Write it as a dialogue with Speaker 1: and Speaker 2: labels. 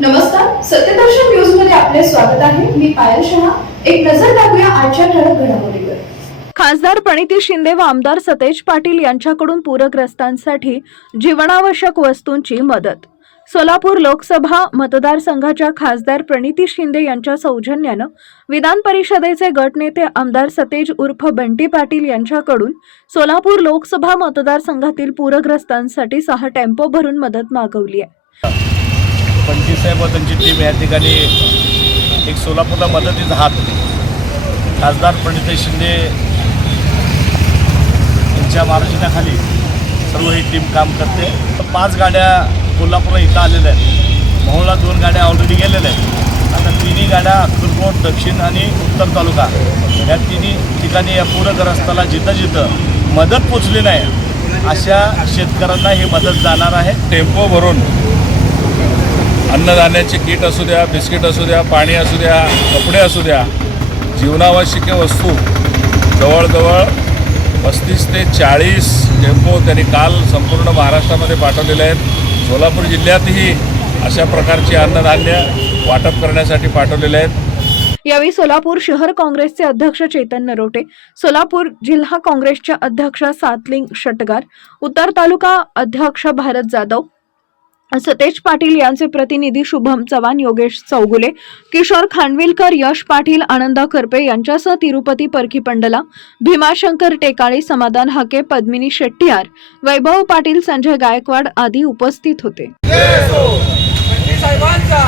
Speaker 1: नमस्कार सत्यदर्शन न्यूजमध्ये आपले स्वागत आहे. मी पायल शहा. एक नजर टाकूया आजच्या ठळक घडामोडीवर.
Speaker 2: खासदार प्रणिती शिंदे व आमदार सतेज पाटील यांच्याकडून पूरग्रस्तांसाठी जीवनावश्यक वस्तूंची मदत. सोलापूर लोकसभा मतदारसंघाच्या खासदार प्रणिती शिंदे यांच्या सौजन्यानं विधान परिषदेचे गटनेते आमदार सतेज उर्फ बंटी पाटील यांच्याकडून सोलापूर लोकसभा मतदारसंघातील पूरग्रस्तांसाठी सहा टेम्पो भरून मदत मागवली आहे.
Speaker 3: पंचवीस साहेब व त्यांची टीम या ठिकाणी एक सोलापूरला मदतीचा हात खासदार प्रणिती शिंदे यांच्या मार्गदर्शनाखाली सर्व ही टीम काम करते. पाच गाड्या कोल्हापूरला इथं आलेल्या आहेत. मोहोळला दोन गाड्या ऑलरेडी गेलेल्या आहेत. आता तिन्ही गाड्या अक्कलकोट दक्षिण आणि उत्तर तालुका. या तिन्ही ठिकाणी या पूरग्रस्ताला जिथं जिथं मदत पोचली नाही अशा शेतकऱ्यांना ही मदत जाणार आहे.
Speaker 4: टेम्पो भरून अन्नधान्याचे किट असू द्या बिस्किट असू द्या पाणी असू द्या कपडे असू द्या जीवनावश्यक वस्तू जवळजवळ पस्तीस ते चाळीस टेम्पो त्यांनी काल संपूर्ण महाराष्ट्रामध्ये पाठवलेले आहेत. सोलापूर जिल्ह्यातही अशा प्रकारचे अन्नधान्य वाटप करण्यासाठी पाठवलेले आहेत.
Speaker 2: यावेळी सोलापूर शहर काँग्रेसचे अध्यक्ष चेतन नरोटे सोलापूर जिल्हा काँग्रेसच्या अध्यक्ष सातलिंग शटगार उत्तर तालुका अध्यक्ष भारत जाधव सतेज पाटील यांचे प्रतिनिधी शुभम चव्हाण योगेश चौगुले किशोर खानविलकर यश पाटील आनंदा करपे यांच्यासह तिरुपती परखी पंडला भीमाशंकर टेकाळे समाधान हाके पद्मिनी शेट्टीयार वैभव पाटील संजय गायकवाड आदी उपस्थित होते.
Speaker 5: साहेबांचा.